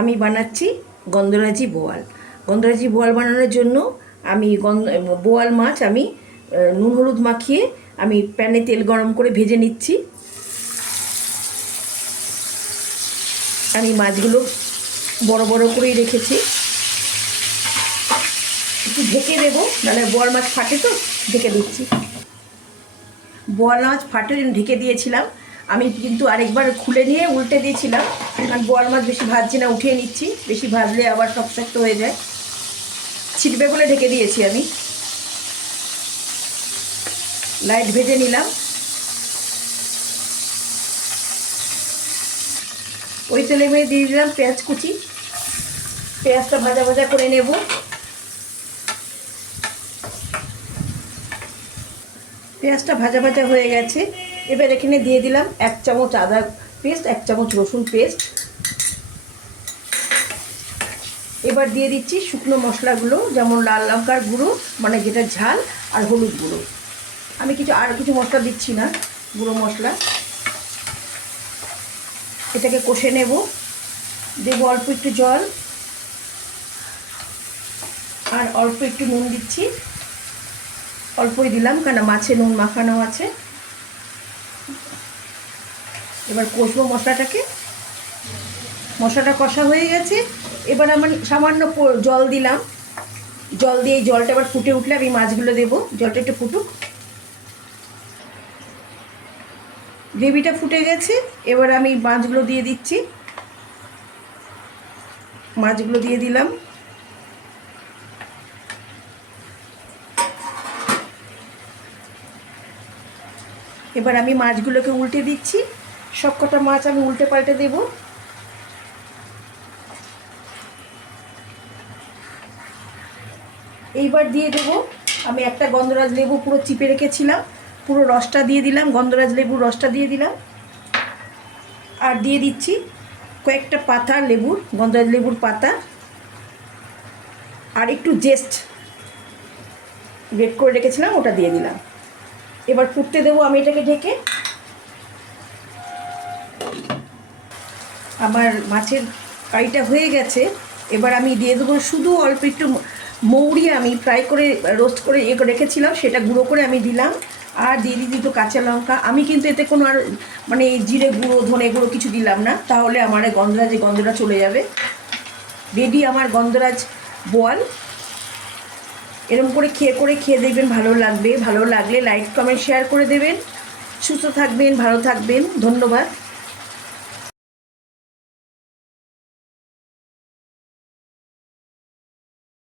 আমি বানাচ্ছি গন্ধরাজি বোয়াল। গন্ধরাজি বোয়াল বানানোর জন্য আমি বোয়াল মাছ আমি নুন হলুদ মাখিয়ে আমি প্যানে তেল গরম করে ভেজে নিচ্ছি। আমি মাছগুলো বড় বড় করেই রেখেছি। একটু ঢেকে দেবো, নাহলে বোয়াল মাছ ফাটে, তো ঢেকে দিচ্ছি। বোয়াল মাছ ফাটে ঢেকে দিয়েছিলাম। আমি কিন্তু আরেকবার খুলে নিয়ে উল্টে দিয়েছিলাম, কারণ বোয়াল মাছ বেশি ভাজছি না, উঠিয়ে নিচ্ছি। বেশি ভাজলে আবার শক্ত হয়ে যায়, ছিটবে বলে ঢেকে দিয়েছি। আমি লাইট ভেজে নিলাম। ওই তেলে মেরে দিয়ে দিলাম পেঁয়াজ কুচি। পেঁয়াজটা ভাজা ভাজা করে নেব। পেঁয়াজটা ভাজা ভাজা হয়ে গেছে। এবার এখানে দিয়ে দিলাম 1 চামচ আদা পেস্ট, 1 চামচ রসুন পেস্ট। এবার দিয়ে দিচ্ছি শুকনো মশলাগুলো, যেমন লাল লঙ্কার গুঁড়ো, মানে যেটা ঝাল, আর হলুদ গুঁড়ো। আমি আর কিছু মশলা দিচ্ছি না, গুঁড়ো মশলা। এটাকে কষে নেব। দেব অল্প একটু জল, আর অল্প একটু নুন দিচ্ছি। অল্পই দিলাম, কেন মাছে নুন মাখানো আছে। এবার কষবো মশলাটাকে। মশলাটা কষা হয়ে গেছে। এবার আমি সামান্য জল দিলাম। জল দিয়ে এই জলটা এবার ফুটে উঠলে আমি মাছগুলো দেবো। জলটা একটু ফুটুক। গ্রেভিটা ফুটে গেছে। এবার আমি মাছগুলো দিয়ে দিচ্ছি। মাছগুলো দিয়ে দিলাম। এবার আমি মাছগুলোকে উল্টে দিচ্ছি। সবকটা মাছ আমি উল্টে পাল্টে দেব। এইবার দিয়ে দেব আমি একটা গন্ধরাজ লেবু পুরো চিপে রেখেছিলাম, পুরো রসটা দিয়ে দিলাম। গন্ধরাজ লেবুর রসটা দিয়ে দিলাম। আর দিয়ে দিচ্ছি কয়েকটা পাতা লেবুর, গন্ধরাজ লেবুর পাতা, আর একটু জেস্ট গ্রেট করে রেখেছিলাম, ওটা দিয়ে দিলাম। এবার ফুটতে দেবো আমি এটাকে ঢেকে। আমার মাছের কারিটা হয়ে গেছে। এবার আমি দিয়ে দেবো শুধু অল্প একটু মৌরি, আমি ফ্রাই করে রোস্ট করে রেখেছিলাম, সেটা গুঁড়ো করে আমি দিলাম। আর দিয়ে দিই দুটো কাঁচা লঙ্কা। আমি কিন্তু এতে কোনো আর মানে জিরে গুঁড়ো ধনে গুঁড়ো কিছু দিলাম না, তাহলে আমার গন্ধটা চলে যাবে। রেডি আমার গন্ধরাজ বোয়াল। এরকম করে খেয়ে দেখবেন, ভালো লাগবে। ভালো লাগলে লাইক কমেন্ট শেয়ার করে দেবেন। সুস্থ থাকবেন, ভালো থাকবেন। ধন্যবাদ।